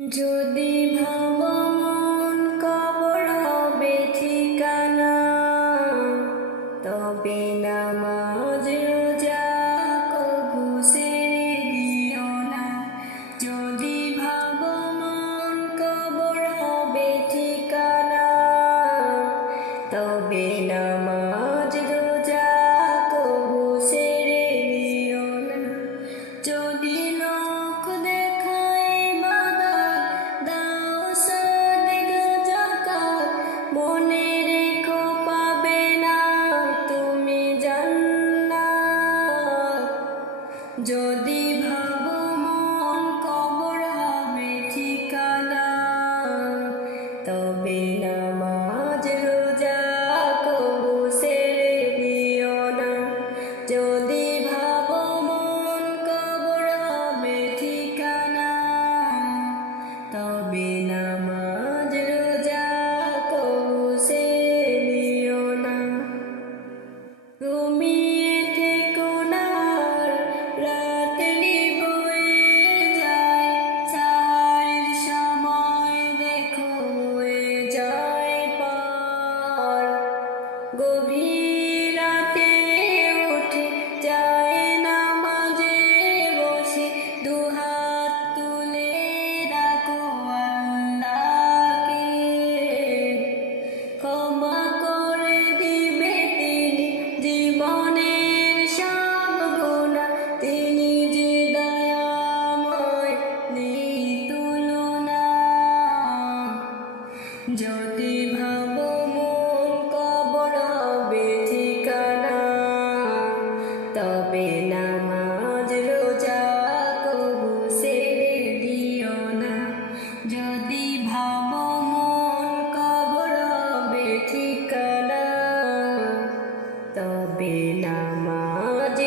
যদি ভাবো মন কবর হবে ঠিকানা, তবে নামাজ রোজা কবু ছেড়ে দিও না। যদি ভাবো মন কবর হবে ঠিকানা, তবে নামাজ রোজা কবু ছেড়ে দিও না। যদি লোক দেখায় বাধা দাও সাদিক জাকাত, মনে রেখো পাবে না তুমি জান্নাত। যদি ভাবো মন কবর হবে ঠিকানা, তবে নামাজ রোজা কবু ছেড়ে দিও না। যদি ভাবো মন কবর হবে ঠিকানা, তবে নামাজ রোজা কবু ছেড়ে দিও না। ঘুমিয়ে থেকো না রাত্রি বয়ে যায়, সাহারের সময় দেখো হয়ে যায় পার। গভীর রাতে উঠে যায় নামাজে বসে, দুহাত তুলে ডাকো আল্লাহকে। ক্ষমা করে দিবে তিনি জীবনের সব গুনাহ, তিনি যে দয়াময় নেই তুলনা। যদি ভাবো মন কবর হবে ঠিকানা, তবে নামাজ রোজা কবু ছেড়ে দিও না। যদি ভাবো মন কবর হবে ঠিকানা, তবে নামাজ